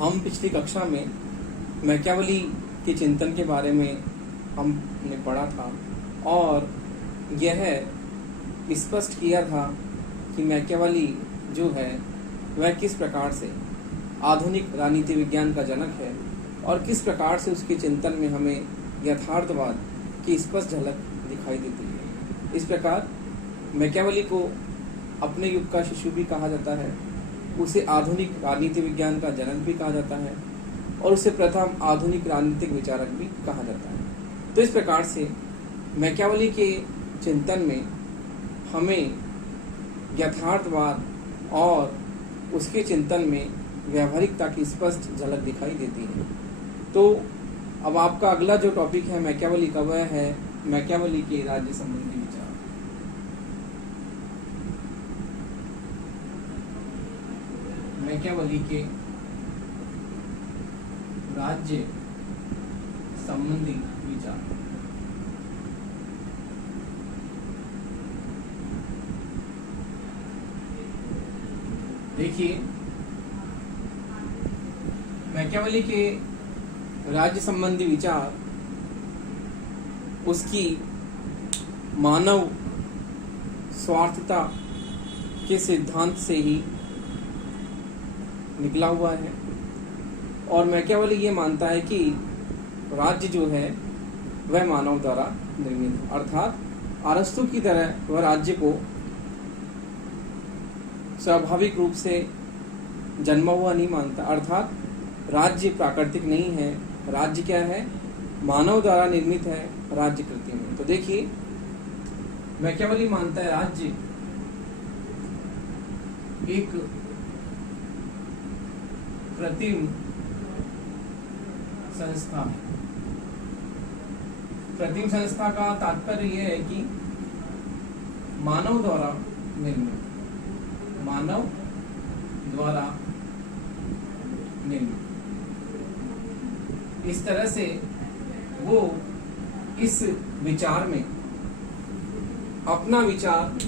हम पिछली कक्षा में मैकियावेली के चिंतन के बारे में हमने पढ़ा था और यह स्पष्ट किया था कि मैकियावेली जो है वह किस प्रकार से आधुनिक राजनीति विज्ञान का जनक है और किस प्रकार से उसके चिंतन में हमें यथार्थवाद की स्पष्ट झलक दिखाई देती है। इस प्रकार मैकियावेली को अपने युग का शिशु भी कहा जाता है, उसे आधुनिक राजनीति विज्ञान का जनक भी कहा जाता है और उसे प्रथम आधुनिक राजनीतिक विचारक भी कहा जाता है। तो इस प्रकार से मैकियावेली के चिंतन में हमें यथार्थवाद और उसके चिंतन में व्यावहारिकता की स्पष्ट झलक दिखाई देती है। तो अब आपका अगला जो टॉपिक है मैकियावेली का, वह है मैकियावेली के राज्य संबंधी विचार। मैकियावेली के राज्य संबंधी विचार। देखिए, मैकियावेली के राज्य संबंधी विचार उसकी मानव स्वार्थता के सिद्धांत से ही निकला हुआ है और मैकियावेली ये मानता है कि राज्य जो है वह मानव द्वारा निर्मित है, अर्थात अरस्तु की तरह वह राज्य को स्वाभाविक रूप से जन्मा हुआ नहीं मानता, अर्थात राज्य प्राकृतिक नहीं है। राज्य क्या है? मानव द्वारा निर्मित है, राज्य कृत्रिम है। तो देखिए, मैकियावेली मानता है राज्य एक कृत्रिम संस्था है। कृत्रिम संस्था का तात्पर्य यह है कि मानव द्वारा निर्मित, मानव द्वारा निर्मित। इस तरह से वो इस विचार में अपना विचार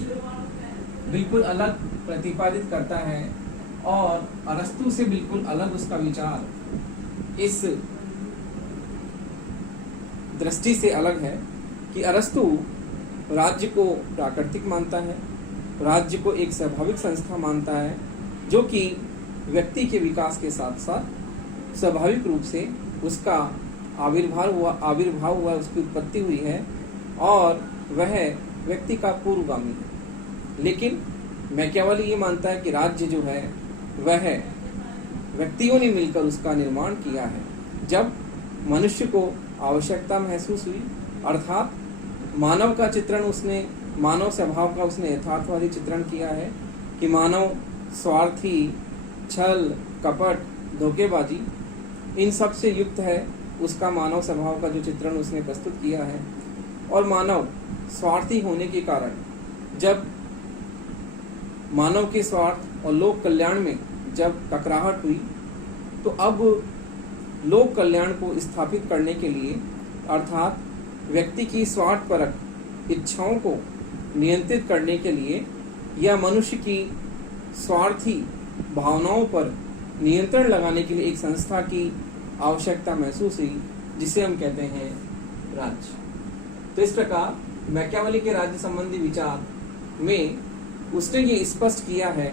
बिल्कुल अलग प्रतिपादित करता है और अरस्तु से बिल्कुल अलग उसका विचार इस दृष्टि से अलग है कि अरस्तु राज्य को प्राकृतिक मानता है, राज्य को एक स्वाभाविक संस्था मानता है जो कि व्यक्ति के विकास के साथ साथ स्वाभाविक रूप से उसका आविर्भाव हुआ, उसकी उत्पत्ति हुई है और वह व्यक्ति का पूर्वगामी है। लेकिन मैकियावेली ये मानता है कि राज्य जो है वह व्यक्तियों ने मिलकर उसका निर्माण किया है। जब मनुष्य को आवश्यकता महसूस हुई, अर्थात मानव का चित्रण उसने, मानव स्वभाव का उसने यथार्थवादी चित्रण किया है कि मानव स्वार्थी, छल, कपट, धोखेबाजी इन सब से युक्त है, उसका मानव स्वभाव का जो चित्रण उसने प्रस्तुत किया है। और मानव स्वार्थी होने के कारण जब मानव के स्वार्थ और लोक कल्याण में जब टकराहट हुई, तो अब लोक कल्याण को स्थापित करने के लिए, अर्थात व्यक्ति की स्वार्थपरक इच्छाओं को नियंत्रित करने के लिए या मनुष्य की स्वार्थी भावनाओं पर नियंत्रण लगाने के लिए एक संस्था की आवश्यकता महसूस हुई, जिसे हम कहते हैं राज्य। तो इस प्रकार मैकियावेली के राज्य संबंधी विचार में उसने ये स्पष्ट किया है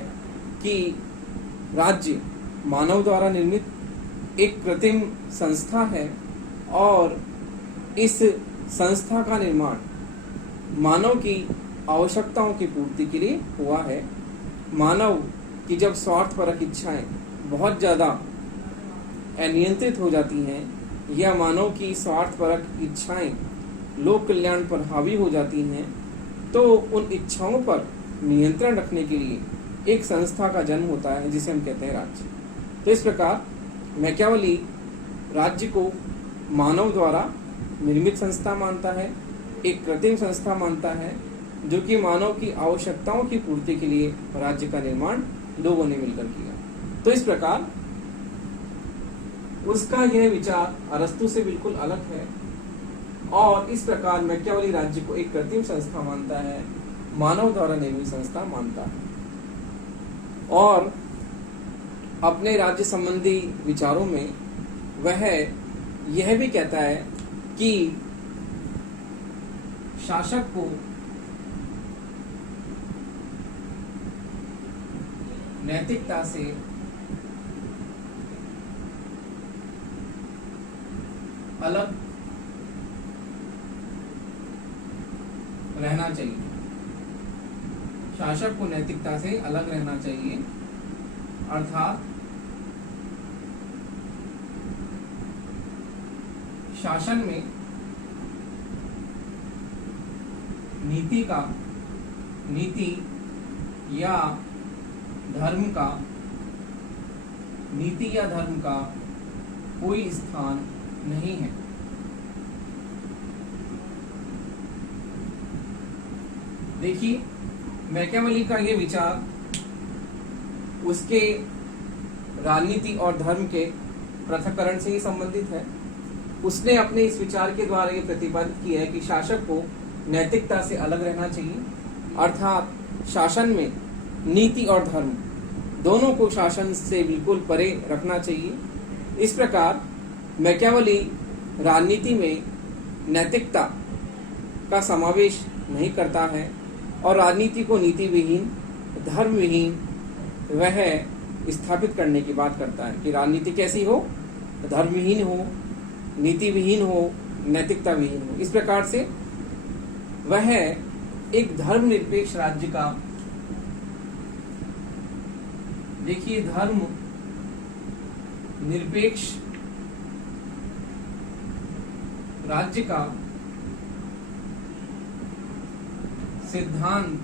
कि राज्य मानव द्वारा निर्मित एक कृत्रिम संस्था है और इस संस्था का निर्माण मानव की आवश्यकताओं की पूर्ति के लिए हुआ है। मानव की जब स्वार्थपरक इच्छाएं बहुत ज़्यादा अनियंत्रित हो जाती हैं या मानव की स्वार्थपरक इच्छाएं लोक कल्याण पर हावी हो जाती हैं, तो उन इच्छाओं पर नियंत्रण रखने के लिए एक संस्था का जन्म होता है जिसे हम कहते हैं राज्य। तो इस प्रकार मैकियावेली राज्य को मानव द्वारा निर्मित संस्था मानता है, एक कृत्रिम संस्था मानता है जो कि मानव की आवश्यकताओं की पूर्ति के लिए राज्य का निर्माण लोगों ने मिलकर किया। तो इस प्रकार उसका यह विचार अरस्तु से बिल्कुल अलग है और इस प्रकार मैकियावेली राज्य को एक कृत्रिम संस्था मानता है, मानव द्वारा निर्मित संस्था मानता है। और अपने राज्य संबंधी विचारों में वह यह भी कहता है कि शासक को नैतिकता से अलग रहना चाहिए। शासक को नैतिकता से अलग रहना चाहिए, अर्थात शासन में नीति या धर्म का कोई स्थान नहीं है। देखिए, मैकियावेली का ये विचार उसके राजनीति और धर्म के पृथक्करण से ही संबंधित है। उसने अपने इस विचार के द्वारा ये प्रतिपादित किया है कि शासक को नैतिकता से अलग रहना चाहिए, अर्थात शासन में नीति और धर्म दोनों को शासन से बिल्कुल परे रखना चाहिए। इस प्रकार मैकियावेली राजनीति में नैतिकता का समावेश नहीं करता है और राजनीति को नीति विहीन, धर्म विहीन वह स्थापित करने की बात करता है कि राजनीति कैसी हो, धर्म विहीन हो, नीति विहीन हो, नैतिकता विहीन हो। इस प्रकार से वह एक धर्मनिरपेक्ष राज्य का, देखिए, धर्म निरपेक्ष राज्य का सिद्धांत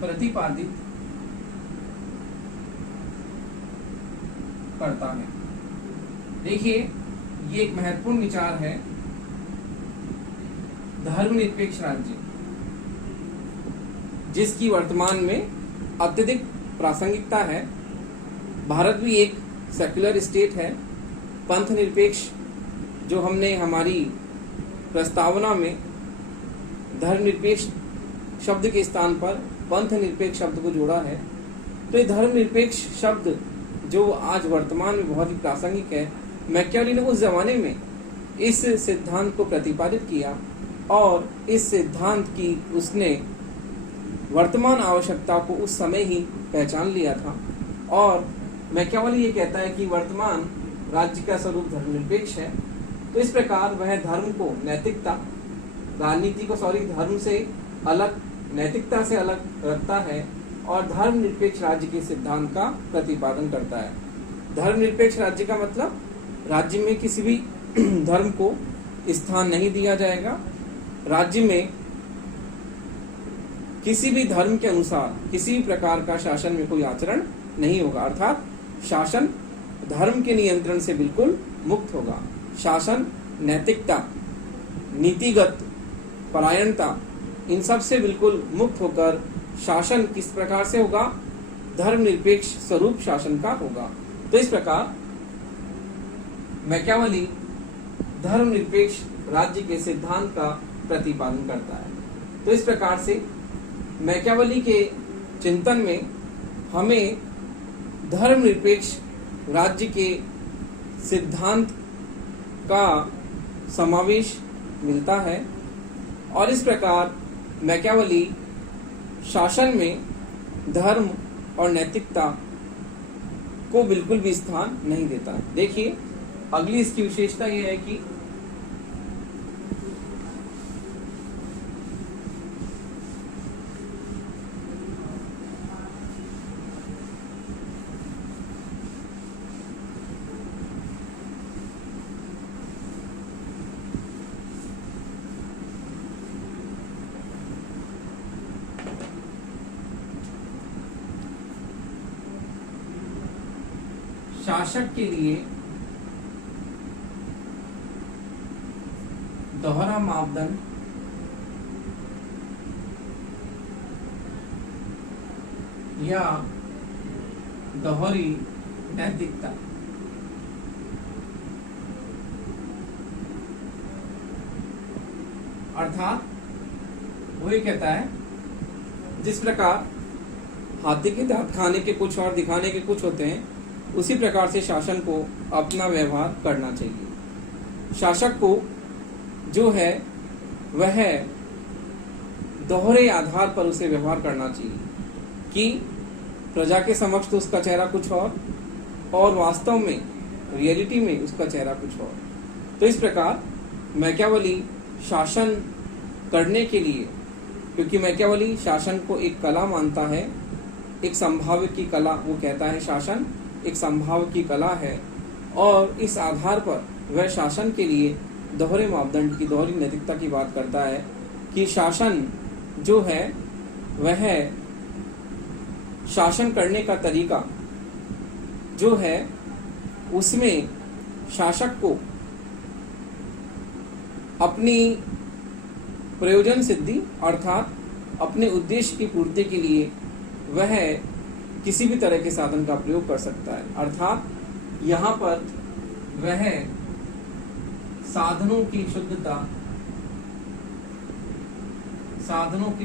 प्रतिपादित करता है। देखिए, ये एक महत्वपूर्ण विचार है। धर्मनिरपेक्ष राज्य जिसकी वर्तमान में अत्यधिक प्रासंगिकता है। भारत भी एक सेक्युलर स्टेट है। पंथ निरपेक्ष जो हमने हमारी प्रस्तावना में धर्मनिरपेक्ष शब्द के स्थान पर पंथ निरपेक्ष शब्द को जोड़ा है, तो ये धर्मनिरपेक्ष शब्द जो आज वर्तमान में बहुत ही प्रासंगिक है, मैकियावेली ने उस जमाने में इस सिद्धांत को प्रतिपादित किया और इस सिद्धांत की उसने वर्तमान आवश्यकता को उस समय ही पहचान लिया था। और मैकियावेली ये कहता है कि वर्तमान राज्य का स्वरूप धर्मनिरपेक्ष है, तो इस प्रकार वह धर्म को धर्म से अलग, नैतिकता से अलग रखता है और धर्मनिरपेक्ष राज्य के सिद्धांत का प्रतिपादन करता है। धर्मनिरपेक्ष राज्य का मतलब राज्य में किसी भी धर्म को स्थान नहीं दिया जाएगा। राज्य में किसी भी धर्म के अनुसार किसी भी प्रकार का शासन में कोई आचरण नहीं होगा, अर्थात शासन धर्म के नियंत्रण से बिल्कुल मुक्त होगा। शासन नैतिकता, नीतिगत परायणता, इन सब से बिल्कुल मुक्त होकर शासन किस प्रकार से होगा, धर्मनिरपेक्ष स्वरूप शासन का होगा। तो इस प्रकार मैकियावेली धर्मनिरपेक्ष राज्य के सिद्धांत का प्रतिपादन करता है। तो इस प्रकार से मैकियावेली के चिंतन में हमें धर्मनिरपेक्ष राज्य के सिद्धांत का समावेश मिलता है और इस प्रकार मैकियावेली शासन में धर्म और नैतिकता को बिल्कुल भी स्थान नहीं देता। देखिए, अगली इसकी विशेषता यह है कि शासक के लिए दोहरा मापदंड या दोहरी नैतिकता अर्थात वो ये कहता है जिस प्रकार हाथी के दांत खाने के कुछ और दिखाने के कुछ होते हैं, उसी प्रकार से शासन को अपना व्यवहार करना चाहिए। शासक को जो है वह दोहरे आधार पर उसे व्यवहार करना चाहिए कि प्रजा के समक्ष तो उसका चेहरा कुछ और वास्तव में रियलिटी में उसका चेहरा कुछ और। तो इस प्रकार मैकियावेली शासन करने के लिए, क्योंकि मैकियावेली शासन को एक कला मानता है, एक संभाव्य की कला, वो कहता है शासन एक संभाव्य की कला है, और इस आधार पर वह शासन के लिए दोहरे मापदंड की, दोहरी नैतिकता की बात करता है कि शासन जो है वह शासन करने का तरीका जो है उसमें शासक को अपनी प्रयोजन सिद्धि अर्थात अपने उद्देश्य की पूर्ति के लिए वह किसी भी तरह के साधन का प्रयोग कर सकता है। अर्थात यहाँ पर वह साधनों की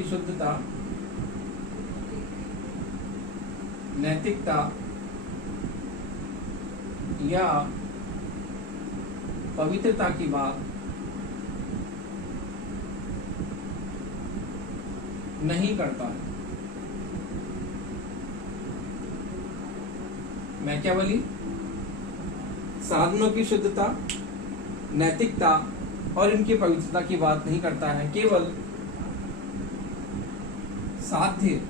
शुद्धता, नैतिकता या पवित्रता की बात नहीं करता है। मैकियावेली साधनों की शुद्धता, नैतिकता और इनकी पवित्रता की बात नहीं करता है, केवल साध्य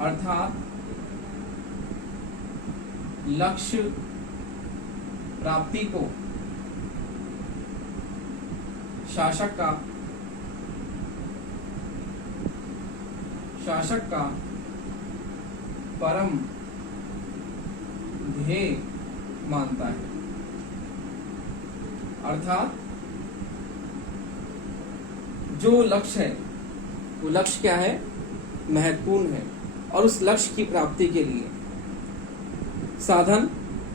अर्थात लक्ष्य प्राप्ति को शासक का परम ध्येय मानता है। अर्थात जो लक्ष्य है वो लक्ष्य क्या है, महत्वपूर्ण है, और उस लक्ष्य की प्राप्ति के लिए साधन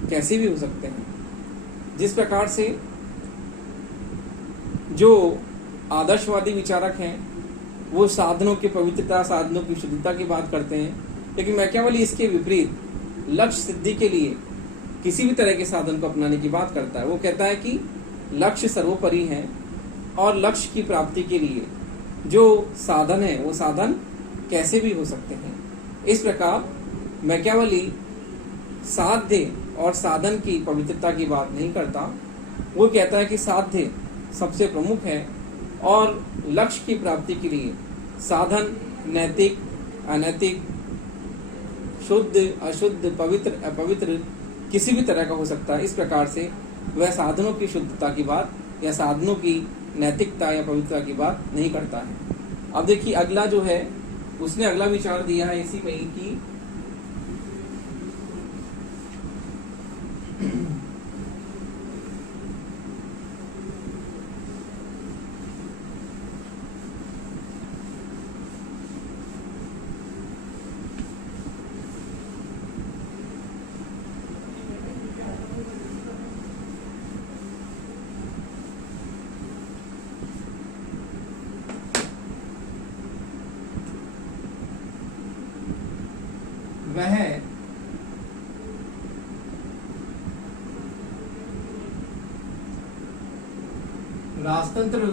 कैसे भी हो सकते हैं। जिस प्रकार से जो आदर्शवादी विचारक हैं वो साधनों की पवित्रता, साधनों की शुद्धता की बात करते हैं, लेकिन मैकियावेली इसके विपरीत लक्ष्य सिद्धि के लिए किसी भी तरह के साधन को अपनाने की बात करता है। वो कहता है कि लक्ष्य सर्वोपरि है और लक्ष्य की प्राप्ति के लिए जो साधन है वो साधन कैसे भी हो सकते हैं। इस प्रकार मैकियावेली साध्य और साधन की पवित्रता की बात नहीं करता। वो कहता है कि साध्य सबसे प्रमुख है और लक्ष्य की प्राप्ति के लिए साधन नैतिक, अनैतिक, शुद्ध, अशुद्ध, पवित्र, अपवित्र किसी भी तरह का हो सकता है। इस प्रकार से वह साधनों की शुद्धता की बात या साधनों की नैतिकता या पवित्रता की बात नहीं करता है। अब देखिए अगला जो है उसने अगला विचार दिया है इसी में कि वह राजतंत्र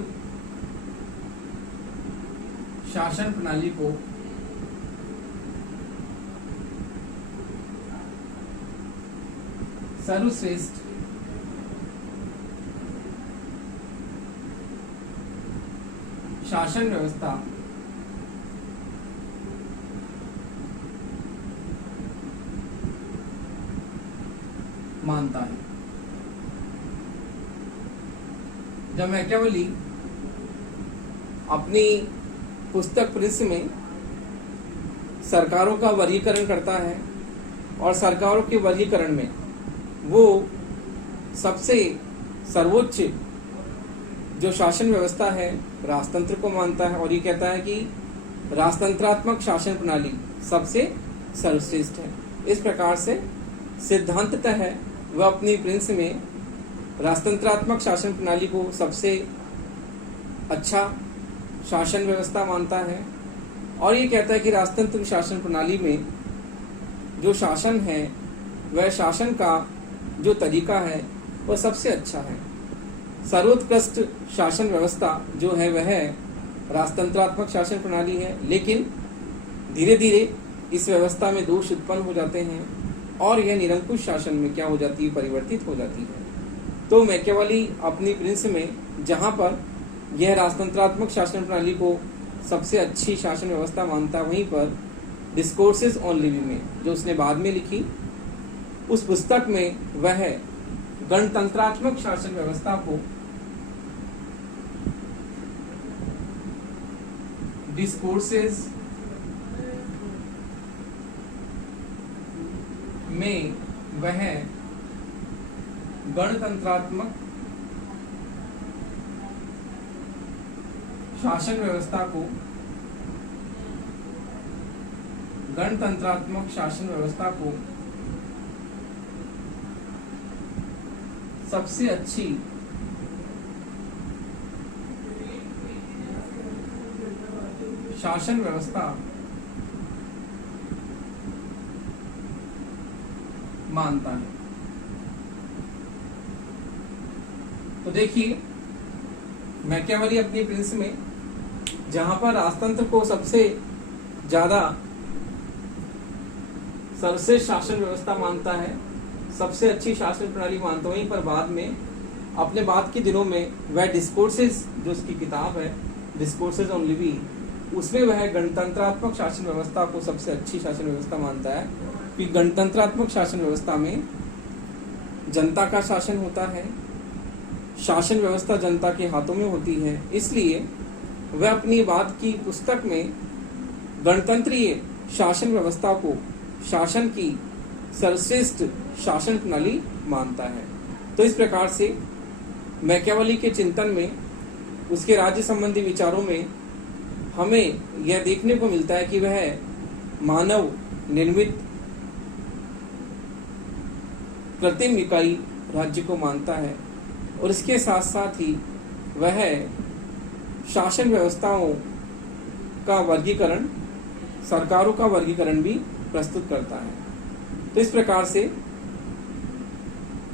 शासन प्रणाली को सर्वश्रेष्ठ शासन व्यवस्था मानता है। जब मैकियावेली अपनी पुस्तक प्रिंस में सरकारों का वर्गीकरण करता है और सरकारों के वर्गीकरण में वो सबसे सर्वोच्च जो शासन व्यवस्था है राजतंत्र को मानता है और ये कहता है कि राजतंत्रात्मक शासन प्रणाली सबसे सर्वश्रेष्ठ है। इस प्रकार से सिद्धांततः है वह अपनी प्रिंस में राजतंत्रात्मक शासन प्रणाली को सबसे अच्छा शासन व्यवस्था मानता है और ये कहता है कि राजतंत्र शासन प्रणाली में जो शासन है वह शासन का जो तरीका है वह सबसे अच्छा है। सर्वोत्कृष्ट शासन व्यवस्था जो है वह राजतंत्रात्मक शासन प्रणाली है, लेकिन धीरे धीरे इस व्यवस्था में दोष उत्पन्न हो जाते हैं और यह निरंकुश शासन में क्या हो जाती है, परिवर्तित हो जाती है। तो मैकियावेली अपनी प्रिंस में जहाँ पर यह राजतंत्रात्मक शासन प्रणाली को सबसे अच्छी शासन व्यवस्था मानता है, वहीं पर डिस्कोर्सेस ऑन लिविंग में जो उसने बाद में लिखी उस पुस्तक में वह गणतंत्रात्मक शासन व्यवस्था को डिस्कोर्सेस में वह गणतंत्रात्मक शासन व्यवस्था को सबसे अच्छी शासन व्यवस्था मानता है। तो देखिए मैकियावेली अपनी प्रिंस में जहां पर राजतंत्र को सबसे ज्यादा सर्वश्रेष्ठ शासन व्यवस्था मानता है, सबसे अच्छी शासन प्रणाली मानता है, वहीं पर बाद में अपने बाद के दिनों में वह डिस्कोर्सेस जो उसकी किताब है डिस्कोर्सेस ऑन लिविंग, उसमें वह गणतंत्रात्मक शासन व्यवस्था को सबसे अच्छी शासन व्यवस्था मानता है कि गणतंत्रात्मक शासन व्यवस्था में जनता का शासन होता है, शासन व्यवस्था जनता के हाथों में होती है। इसलिए वह अपनी बात की पुस्तक में गणतंत्रीय शासन व्यवस्था को शासन की सर्वश्रेष्ठ शासन प्रणाली मानता है। तो इस प्रकार से मैकियावेली के चिंतन में, उसके राज्य संबंधी विचारों में हमें यह देखने को मिलता है कि वह मानव निर्मित कृत्रिम इकाई राज्य को मानता है और इसके साथ साथ ही वह शासन व्यवस्थाओं का वर्गीकरण, सरकारों का वर्गीकरण भी प्रस्तुत करता है। तो इस प्रकार से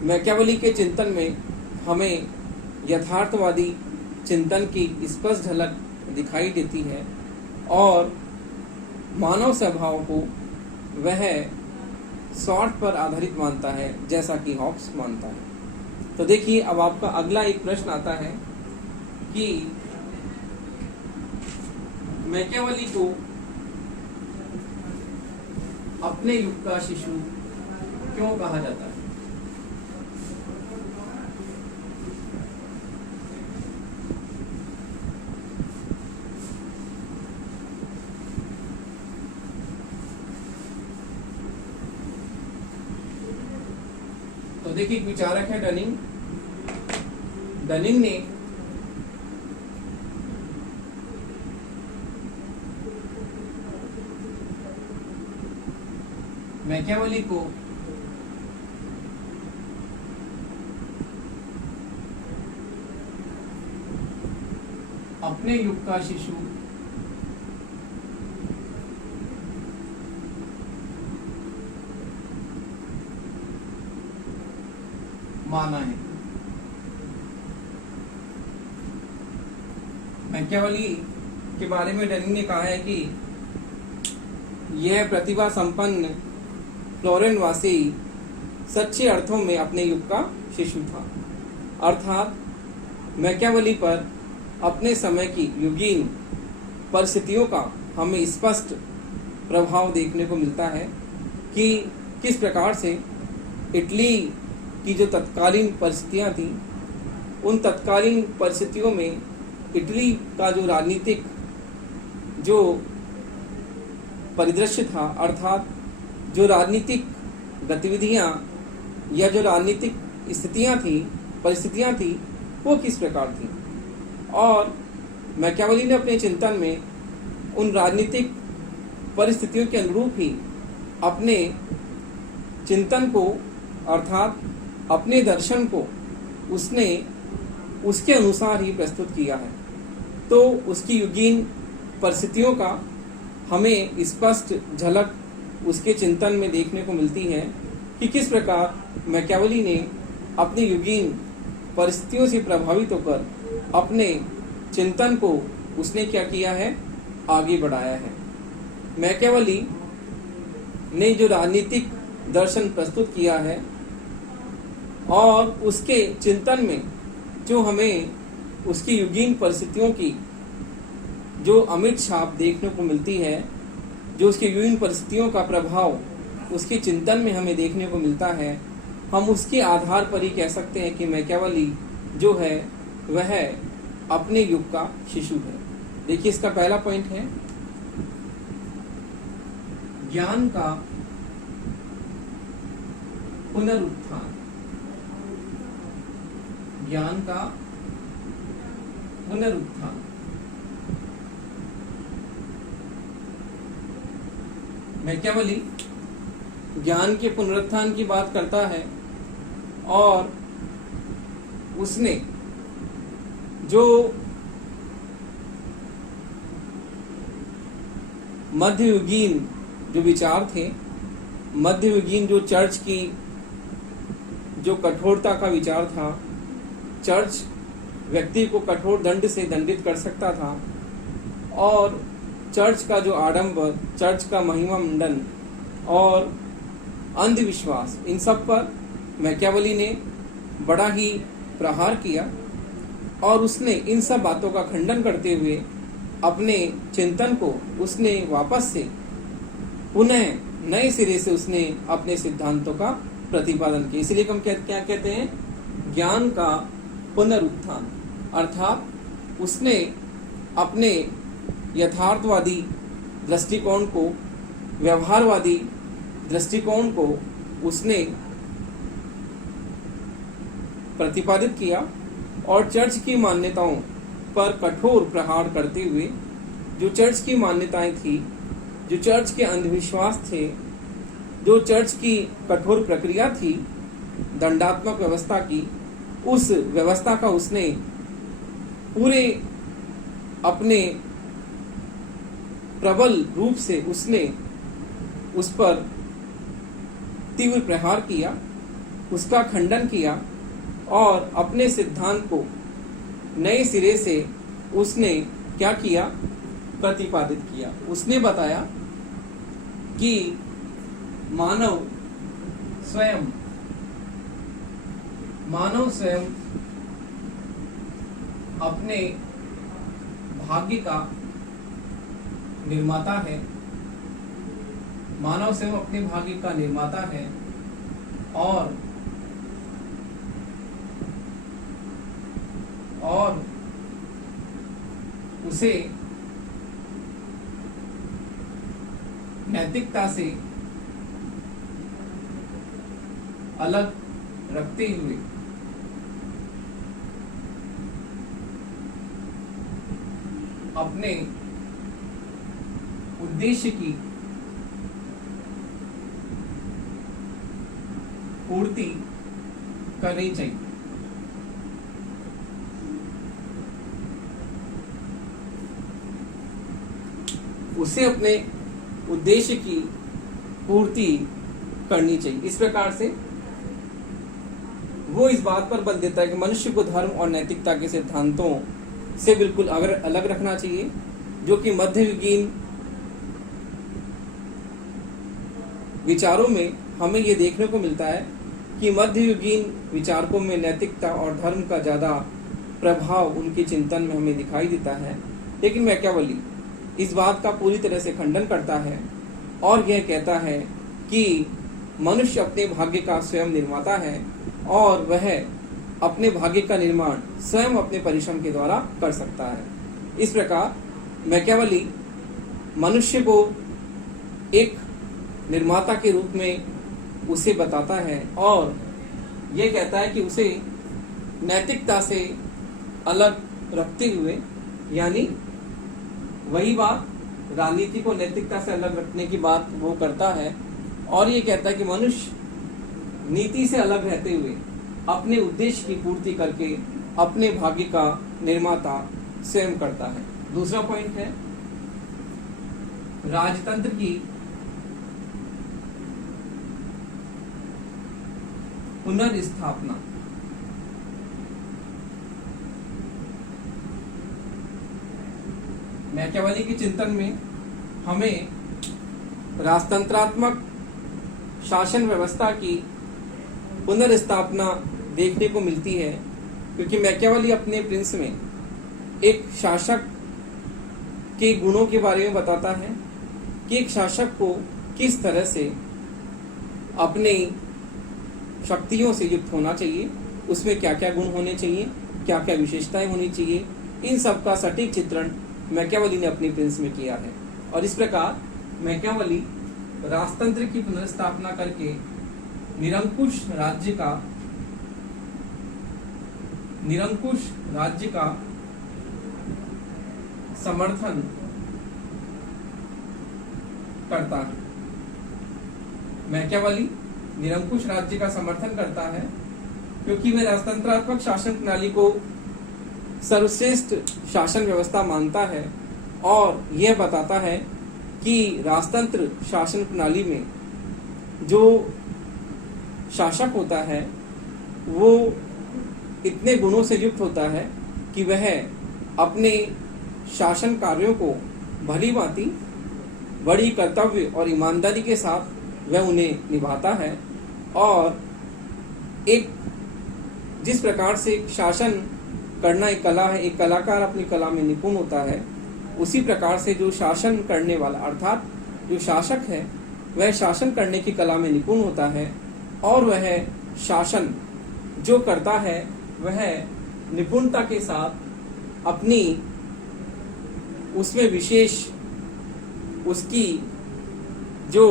मैकियावेली के चिंतन में हमें यथार्थवादी चिंतन की स्पष्ट झलक दिखाई देती है और मानव स्वभाव को वह स्वार्थ पर आधारित मानता है, जैसा कि हॉब्स मानता है। तो देखिए अब आपका अगला एक प्रश्न आता है कि मैकियावेली को अपने युग का शिशु क्यों कहा जाता है? तो देखिए एक विचारक है डनिंग ने मैकियावेली को अपने युग का शिशु माना है। मैकियावेली के बारे में डनिंग ने कहा है कि यह प्रतिभा संपन्न फ्लोरेंस वासी सच्चे अर्थों में अपने युग का शिशु था। अर्थात मैकियावेली पर अपने समय की युगीन परिस्थितियों का हमें स्पष्ट प्रभाव देखने को मिलता है कि किस प्रकार से इटली की जो तत्कालीन परिस्थितियां थी, उन तत्कालीन परिस्थितियों में इटली का जो राजनीतिक जो परिदृश्य था, अर्थात जो राजनीतिक गतिविधियां या जो राजनीतिक स्थितियां थी, परिस्थितियां थी, वो किस प्रकार थी। और मैकियावेली ने अपने चिंतन में उन राजनीतिक परिस्थितियों के अनुरूप ही अपने चिंतन को, अर्थात अपने दर्शन को उसने उसके अनुसार ही प्रस्तुत किया है। तो उसकी युगीन परिस्थितियों का हमें स्पष्ट झलक उसके चिंतन में देखने को मिलती है कि किस प्रकार मैकियावेली ने अपनी युगीन परिस्थितियों से प्रभावित होकर अपने चिंतन को उसने क्या किया है, आगे बढ़ाया है। मैकियावेली ने जो राजनीतिक दर्शन प्रस्तुत किया है और उसके चिंतन में जो हमें उसकी युगीन परिस्थितियों की जो अमिट छाप देखने को मिलती है, जो उसकी युगीन परिस्थितियों का प्रभाव उसके चिंतन में हमें देखने को मिलता है, हम उसके आधार पर ही कह सकते हैं कि मैकियावेली जो है वह अपने युग का शिशु है। देखिए, इसका पहला पॉइंट है ज्ञान का पुनरुत्थान। ज्ञान का पुनरुत्थान। मैकियावेली ज्ञान के पुनरुत्थान की बात करता है और उसने जो मध्ययुगीन जो विचार थे, मध्ययुगीन जो चर्च की जो कठोरता का विचार था, चर्च व्यक्ति को कठोर दंड से दंडित कर सकता था और चर्च का जो आडंबर, चर्च का महिमा मंडन और अंधविश्वास, इन सब पर मैकियावेली ने बड़ा ही प्रहार किया और उसने इन सब बातों का खंडन करते हुए अपने चिंतन को उसने वापस से पुनः नए सिरे से उसने अपने सिद्धांतों का प्रतिपादन किया। इसलिए हम क्या कहते हैं, ज्ञान का पुनरुत्थान। अर्थात उसने अपने यथार्थवादी दृष्टिकोण को, व्यवहारवादी दृष्टिकोण को उसने प्रतिपादित किया और चर्च की मान्यताओं पर कठोर प्रहार करते हुए जो चर्च की मान्यताएं थी, जो चर्च के अंधविश्वास थे, जो चर्च की कठोर प्रक्रिया थी दंडात्मक व्यवस्था की, उस व्यवस्था का उसने पूरे अपने प्रबल रूप से उसने उस पर तीव्र प्रहार किया, उसका खंडन किया और अपने सिद्धांत को नए सिरे से उसने क्या किया, प्रतिपादित किया। उसने बताया कि मानव स्वयं अपने भाग्य का निर्माता है। मानव स्वयं अपने भाग्य का निर्माता है और उसे नैतिकता से अलग रखते हुए अपने उद्देश्य की पूर्ति करनी चाहिए। उसे अपने उद्देश्य की पूर्ति करनी चाहिए। इस प्रकार से वो इस बात पर बल देता है कि मनुष्य को धर्म और नैतिकता के सिद्धांतों से बिल्कुल अलग रखना चाहिए, जो कि मध्ययुगीन विचारों में हमें ये देखने को मिलता है कि मध्ययुगीन विचारकों में नैतिकता और धर्म का ज़्यादा प्रभाव उनके चिंतन में हमें दिखाई देता है। लेकिन मैकियावेली इस बात का पूरी तरह से खंडन करता है और यह कहता है कि मनुष्य अपने भाग्य का स्वयं निर्माता है और वह अपने भाग्य का निर्माण स्वयं अपने परिश्रम के द्वारा कर सकता है। इस प्रकार मैकियावेली मनुष्य को एक निर्माता के रूप में उसे बताता है और यह कहता है कि उसे नैतिकता से अलग रखते हुए, यानी वही बात राजनीति को नैतिकता से अलग रखने की बात वो करता है और ये कहता है कि मनुष्य नीति से अलग रहते हुए अपने उद्देश्य की पूर्ति करके अपने भाग्य का निर्माता स्वयं करता है। दूसरा पॉइंट है राजतंत्र की पुनर्स्थापना। मैकियावेली के चिंतन में हमें राजतंत्रात्मक शासन व्यवस्था की पुनर्स्थापना देखने को मिलती है, क्योंकि मैकियावेली अपने प्रिंस में एक शासक के गुणों के बारे में बताता है कि एक शासक को किस तरह से अपनी शक्तियों से युक्त होना चाहिए, उसमें क्या क्या गुण होने चाहिए, क्या क्या विशेषताएं होनी चाहिए, इन सब का सटीक चित्रण मैकियावेली ने अपनी प्रिंस में किया है। और इस प्रकार मैकियावेली राजतंत्र की पुनर्स्थापना करके निरंकुश राज्य का समर्थन करता है। मैकियावेली निरंकुश राज्य का समर्थन करता है क्योंकि वह राजतंत्रात्मक शासन प्रणाली को सर्वश्रेष्ठ शासन व्यवस्था मानता है और यह बताता है कि राजतंत्र शासन प्रणाली में जो शासक होता है वो इतने गुणों से युक्त होता है कि वह अपने शासन कार्यों को भली भांति बड़ी कर्तव्य और ईमानदारी के साथ वह उन्हें निभाता है। और एक जिस प्रकार से शासन करना एक कला है, एक कलाकार अपनी कला में निपुण होता है, उसी प्रकार से जो शासन करने वाला अर्थात जो शासक है वह शासन करने की कला में निपुण होता है और वह शासन जो करता है वह निपुणता के साथ अपनी उसमें विशेष उसकी जो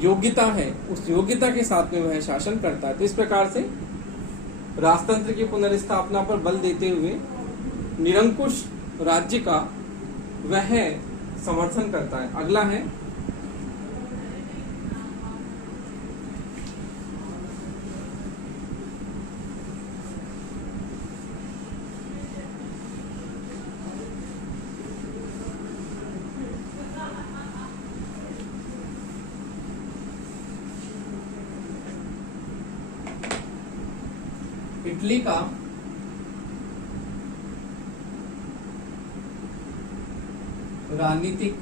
योग्यता है उस योग्यता के साथ में वह शासन करता है। तो इस प्रकार से राजतंत्र की पुनर्स्थापना पर बल देते हुए निरंकुश राज्य का वह समर्थन करता है। अगला है इटली का राजनीतिक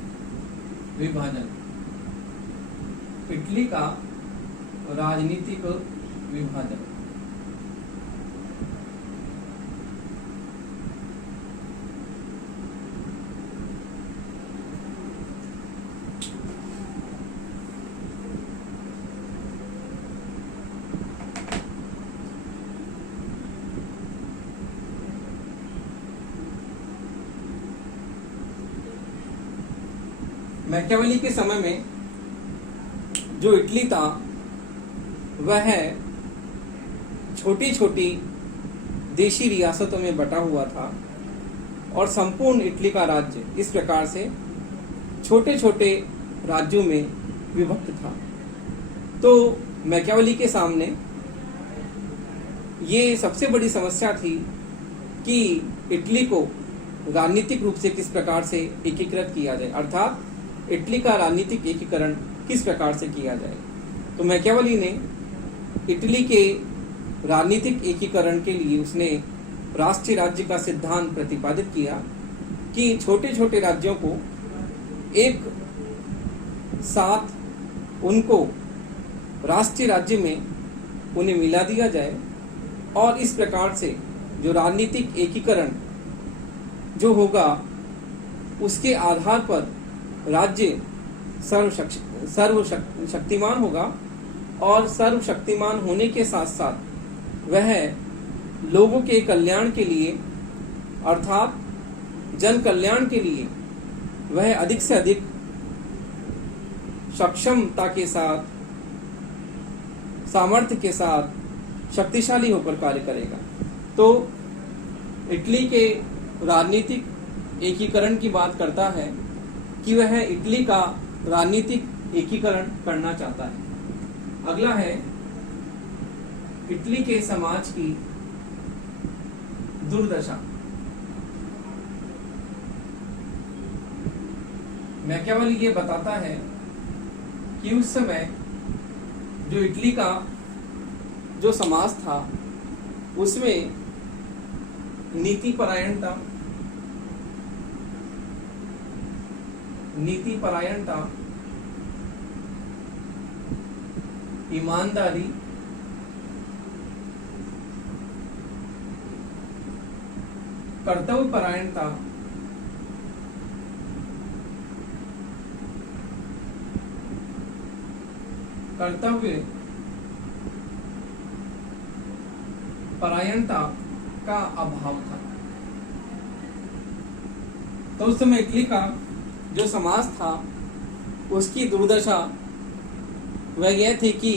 विभाजन। इटली का राजनीतिक विभाजन। मैकियावेली के समय में जो इटली था वह छोटी छोटी देशी रियासतों में बटा हुआ था और संपूर्ण इटली का राज्य इस प्रकार से छोटे छोटे राज्यों में विभक्त था। तो मैकियावेली के सामने ये सबसे बड़ी समस्या थी कि इटली को राजनीतिक रूप से किस प्रकार से एकीकृत किया जाए, अर्थात इटली का राजनीतिक एकीकरण किस प्रकार से किया जाए। तो मैकियावेली ने इटली के राजनीतिक एकीकरण के लिए उसने राष्ट्रीय राज्य का सिद्धांत प्रतिपादित किया कि छोटे छोटे राज्यों को एक साथ उनको राष्ट्रीय राज्य में उन्हें मिला दिया जाए और इस प्रकार से जो राजनीतिक एकीकरण जो होगा उसके आधार पर राज्य सर्वशक्तिमान होगा और सर्वशक्तिमान होने के साथ साथ वह लोगों के कल्याण के लिए अर्थात जन कल्याण के लिए वह अधिक से अधिक सक्षमता के साथ सामर्थ्य के साथ शक्तिशाली होकर कार्य करेगा। तो इटली के राजनीतिक एकीकरण की बात करता है कि वह इटली का राजनीतिक एकीकरण करना चाहता है। अगला है इटली के समाज की दुर्दशा। मैकियावेली ये बताता है कि उस समय जो इटली का जो समाज था उसमें नीति परायणता, ईमानदारी, कर्तव्य परायणता, कर्तव्य परायणता का अभाव था। तो उस समय इटली का जो समाज था उसकी दुर्दशा वह यह थी कि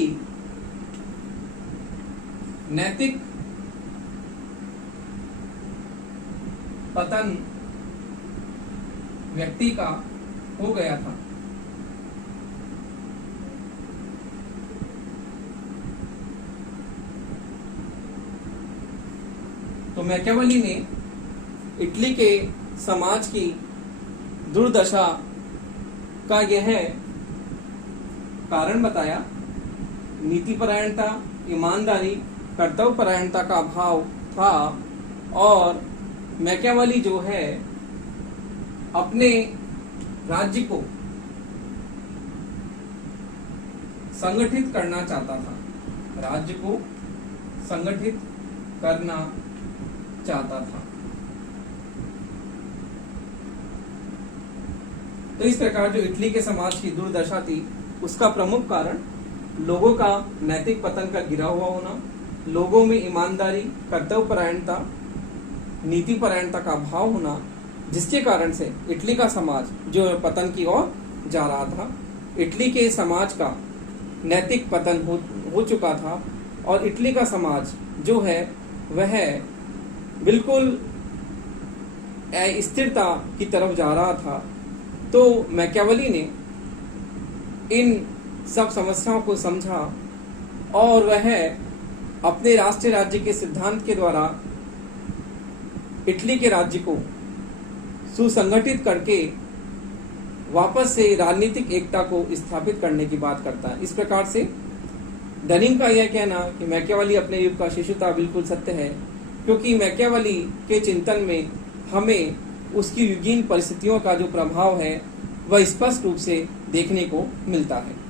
नैतिक पतन व्यक्ति का हो गया था। तो मैकियावेली ने इटली के समाज की दुर्दशा का यह कारण बताया, नीतिपरायणता, ईमानदारी, कर्तव्यपरायणता का अभाव था। और मैकियावेली जो है अपने राज्य को संगठित करना चाहता था, राज्य को संगठित करना चाहता था। तो इस प्रकार जो इटली के समाज की दुर्दशा थी उसका प्रमुख कारण लोगों का नैतिक पतन का गिरा हुआ होना, लोगों में ईमानदारी, कर्तव्यपरायणता, नीतिपरायणता का अभाव होना, जिसके कारण से इटली का समाज जो पतन की ओर जा रहा था। इटली के समाज का नैतिक पतन हो चुका था और इटली का समाज जो है वह बिल्कुल अस्थिरता की तरफ जा रहा था। तो मैकियावेली ने इन सब समस्याओं को समझा और वह अपने राष्ट्रीय राज्य के सिद्धांत के द्वारा इटली के राज्य को सुसंगठित करके वापस से राजनीतिक एकता को स्थापित करने की बात करता है। इस प्रकार से डनिंग का यह कहना कि मैकियावेली अपने युग का शिशु था बिल्कुल सत्य है, क्योंकि मैकियावेली के चिंतन में हमें उसकी युगीन परिस्थितियों का जो प्रभाव है वह स्पष्ट रूप से देखने को मिलता है।